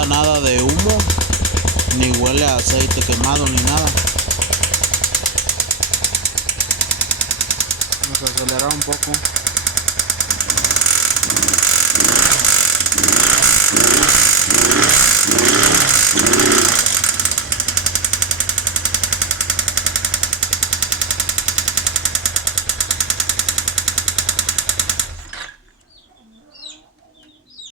da nada de humo, ni huele a aceite quemado ni nada. Vamos a acelerar un poco.